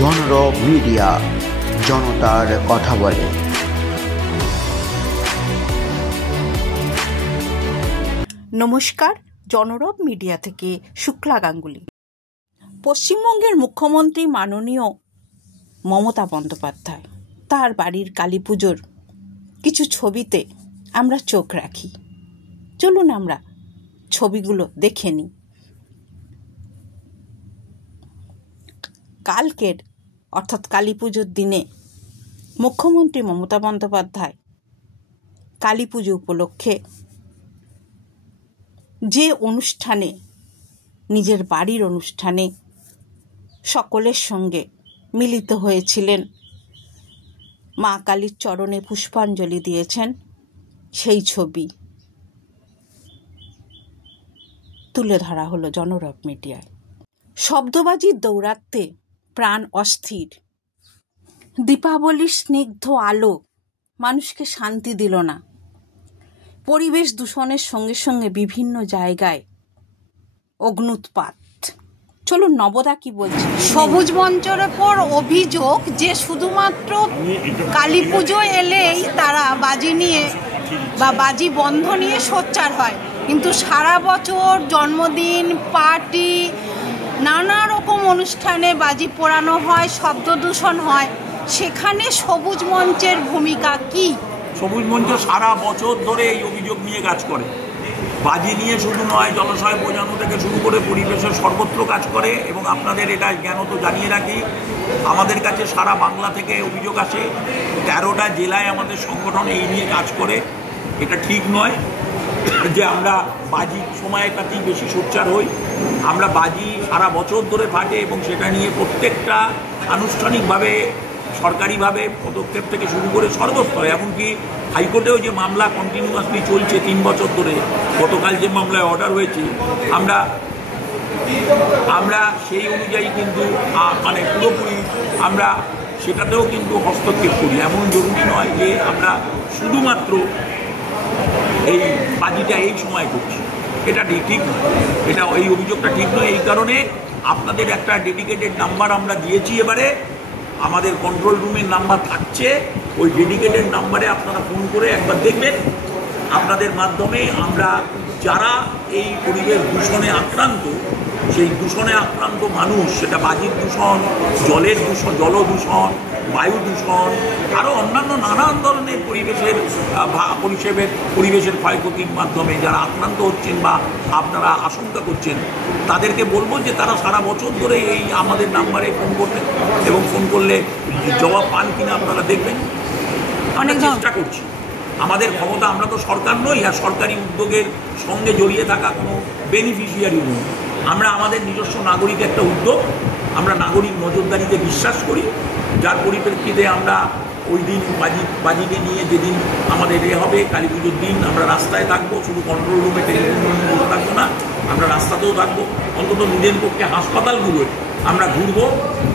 জনরব media, জনতার কথা বলে। নমস্কার, জনরব মিডিয়া থেকে শুক্লা গাঙ্গুলি। পশ্চিমবঙ্গের মুখ্যমন্ত্রী মাননীয় মমতা বন্দ্যোপাধ্যায় তার বাড়ির কালী পুজোর কিছু ছবিতে আমরা চোখ রাখি। চলুন আমরা ছবিগুলো দেখে নিই। কালকের অর্থাৎ কালী পুজোর দিনে মুখ্যমন্ত্রী মমতা বন্দ্যোপাধ্যায় কালী পুজো উপলক্ষে যে অনুষ্ঠানে, নিজের বাড়ির অনুষ্ঠানে সকলের সঙ্গে মিলিত হয়েছিলেন, মা কালীর চরণে পুষ্পাঞ্জলি দিয়েছেন, সেই ছবি তুলে ধরা হলো জনরব মিডিয়ায়। শব্দবাজির দৌরাত্মে প্রাণ অস্থির। দীপাবলির স্নিগ্ধ আলো মানুষকে শান্তি দিল না। পরিবেশ দূষণের সঙ্গে সঙ্গে বিভিন্ন জায়গায় অগ্ন্যুৎপাত। চলুন নবদা কি বলছে। সবুজ মঞ্চের ওপর অভিযোগ যে শুধুমাত্র কালী পুজো এলেই তারা বাজি নিয়ে বা বাজি বন্ধ নিয়ে সোচ্চার হয়, কিন্তু সারা বছর জন্মদিন, পার্টি, নানা রকম অনুষ্ঠানে বাজি পোড়ানো হয়, শব্দ দূষণ হয়। সেখানে সবুজ মঞ্চের ভূমিকা কি? সবুজ মঞ্চ সারা বছর ধরে এই অভিযোগ নিয়ে কাজ করে। বাজি নিয়ে শুধু নয়, জলাশয় বোঝানো থেকে শুরু করে পরিবেশের সর্বত্র কাজ করে। এবং আপনাদের এটা জ্ঞানত জানিয়ে রাখি, আমাদের কাছে সারা বাংলা থেকে অভিযোগ আসে। 13টা জেলায় আমাদের সংগঠন এই নিয়ে কাজ করে। এটা ঠিক নয় যে আমরা বাজির সময়টাতেই বেশি সোচ্চার হই। আমরা বাজি সারা বছর ধরে ফাটে এবং সেটা নিয়ে প্রত্যেকটা আনুষ্ঠানিকভাবে, সরকারিভাবে পদক্ষেপ থেকে শুরু করে সর্বস্তরে, এমনকি হাইকোর্টেও যে মামলা কন্টিনিউয়াসলি চলছে 3 বছর ধরে, গতকাল যে মামলায় অর্ডার হয়েছে, আমরা সেই অনুযায়ী কিন্তু পুরোপুরি আমরা সেটাতেও কিন্তু হস্তক্ষেপ করি। এমন জরুরি নয় যে আমরা শুধুমাত্র এই বাজিটা এই সময় করছি। এটা ঠিক নয়, এটা এই অভিযোগটা ঠিক নয়। এই কারণে আপনাদের একটা ডেডিকেটেড নাম্বার আমরা দিয়েছি। এবারে আমাদের কন্ট্রোল রুমের নাম্বার থাকছে, ওই ডেডিকেটেড নাম্বারে আপনারা ফোন করে একবার দেখবেন। আপনাদের মাধ্যমে আমরা যারা এই পরিবেশ দূষণে আক্রান্ত, সেই দূষণে আক্রান্ত মানুষ, সেটা বাজির দূষণ, জলের দূষণ, জলদূষণ, বায়ু দূষণ, আরও অন্যান্য নানান ধরনের পরিবেশের ক্ষয়ক্ষতির মাধ্যমে যারা আক্রান্ত হচ্ছেন বা আপনারা আশঙ্কা করছেন, তাদেরকে বলবো যে তারা সারা বছর ধরে এই আমাদের নাম্বারে ফোন করবেন এবং ফোন করলে জবাব পান কিনা আপনারা দেখবেন। অনেক চেষ্টা করছি, আমাদের ক্ষমতা, আমরা তো সরকার নই আর সরকারি উদ্যোগের সঙ্গে জড়িয়ে থাকা কোনো বেনিফিশিয়ারি নই। আমরা আমাদের নিজস্ব নাগরিক একটা উদ্যোগ, আমরা নাগরিক নজরদারিতে বিশ্বাস করি, যার পরিপ্রেক্ষিতে আমরা ওই দিন বাজিকে নিয়ে যেদিন আমাদের হবে কালী পুজোর দিন, আমরা রাস্তায় থাকবো। শুধু কন্ট্রোল রুমে, টেলিফোন রুমে বসে থাকবো না, আমরা রাস্তাতেও থাকবো। অন্তত নিজের পক্ষে হাসপাতালগুলোয় আমরা ঘুরবো,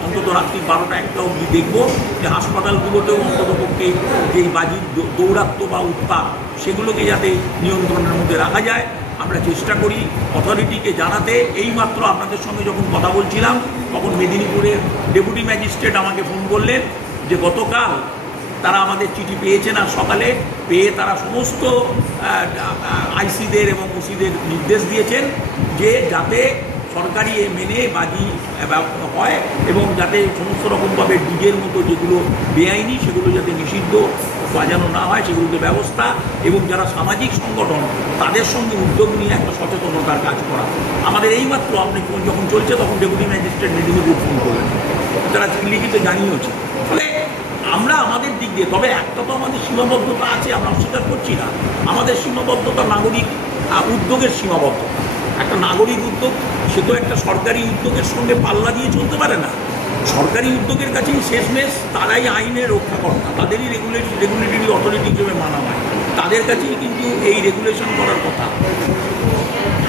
অন্তত রাত্রি 12টা-1টা অবধি দেখবো যে হাসপাতালগুলোতেও অন্তত পক্ষে যে বাজির দৌরাত্ম্য বা উৎপাত, সেগুলোকে যাতে নিয়ন্ত্রণের মধ্যে রাখা যায় আমরা চেষ্টা করি অথরিটিকে জানাতে। এইমাত্র আপনাদের সঙ্গে যখন কথা বলছিলাম, তখন মেদিনীপুরের ডেপুটি ম্যাজিস্ট্রেট আমাকে ফোন করলেন যে গতকাল তারা আমাদের চিঠি পেয়েছেন, আর সকালে পেয়ে তারা সমস্ত আইসিদের এবং ওসিদের নির্দেশ দিয়েছেন যে যাতে সরকারি মেনে বাজি হয় এবং যাতে সমস্ত রকমভাবে ডিজের মতো যেগুলো বেআইনি, সেগুলো যাতে নিষিদ্ধ বাজানো না হয়, সেগুলোতে ব্যবস্থা, এবং যারা সামাজিক সংগঠন তাদের সঙ্গে উদ্যোগ নিয়ে একটা সচেতনতার কাজ করা। আমাদের এইমাত্র আপনি যখন চলছে তখন ডেপুটি ম্যাজিস্ট্রেট মেদিনীপুর ফোন করলেন, তারা লিখিত জানিয়েছে। ফলে আমরা আমাদের দিক দিয়ে, তবে একটা তো আমাদের সীমাবদ্ধতা আছে, আমরা অস্বীকার করছি না। আমাদের সীমাবদ্ধতা নাগরিক উদ্যোগের সীমাবদ্ধতা। একটা নাগরিক উদ্যোগ, সে তো একটা সরকারি উদ্যোগের সঙ্গে পাল্লা দিয়ে চলতে পারে না। সরকারি উদ্যোগের কাছেই শেষমেশ তারাই আইনের রক্ষাকর্তা, তাদেরই রেগুলেটরি অথরিটি হিসেবে মানা হয়, তাদের কাছেই কিন্তু এই রেগুলেশন করার কথা।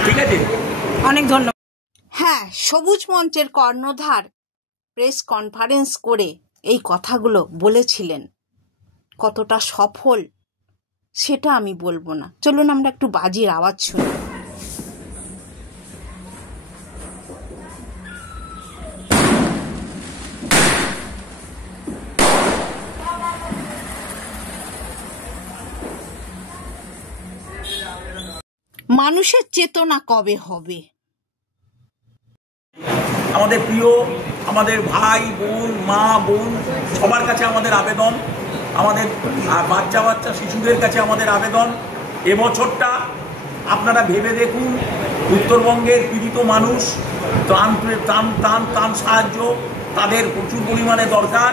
ঠিক আছে, অনেক ধন্যবাদ। হ্যাঁ, সবুজ মঞ্চের কর্ণধার প্রেস কনফারেন্স করে এই কথাগুলো বলেছিলেন। কতটা সফল সেটা আমি বলবো না। চলুন আমরা একটু বাজির আওয়াজ শুনি। মানুষের চেতনা কবে হবে? আমাদের প্রিয় আমাদের ভাই বোন মা বোন সবার কাছে আমাদের আবেদন, আমাদের বাচ্চা বাচ্চা শিশুদের কাছে আমাদের আবেদন, এবছরটা আপনারা ভেবে দেখুন, উত্তরবঙ্গের পীড়িত মানুষ ত্রাণ সাহায্য তাদের প্রচুর পরিমাণে দরকার।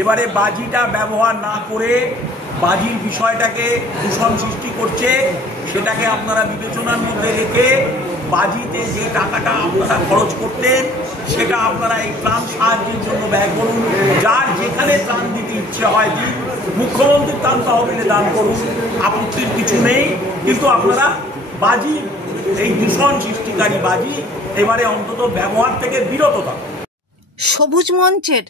এবারে বাজিটা ব্যবহার না করে বাজির বিষয়টাকে দূষণ সৃষ্টি করছে, সেটাকে আপনারা বিবেচনার মধ্যে রেখে বাজিতে যে টাকাটা আপনারা খরচ করতেন সেটা আপনারা এই ত্রাণ সাহায্যের জন্য ব্যয় করুন। যার যেখানে ত্রাণ দিতে ইচ্ছে হয় দিন, মুখ্যমন্ত্রীর ত্রাণ তহবিলে দান করুন, আপত্তির কিছু নেই। কিন্তু আপনারা বাজি, এই দূষণ সৃষ্টিকারী বাজি এবারে অন্তত ব্যবহার থেকে বিরত থাকুন। সবুজ মঞ্চের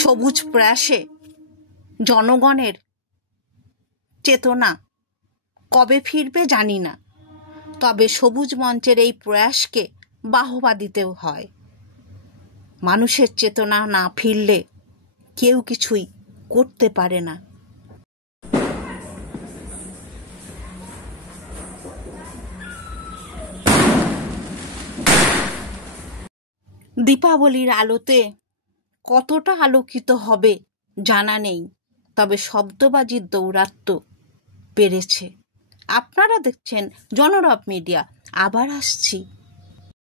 সবুজ প্রয়াসে জনগণের চেতনা কবে ফিরবে জানি না, তবে সবুজ মঞ্চের এই প্রয়াসকে বাহবা দিতেও হয়। মানুষের চেতনা না ফিরলে কেউ কিছুই করতে পারে না। দীপাবলির আলোতে কতটা আলোকিত হবে জানা নেই, তবে শব্দবাজির দৌরাত্ম্য বেড়েছে। আপনারা দেখছেন জনরব মিডিয়া। আবার আসছি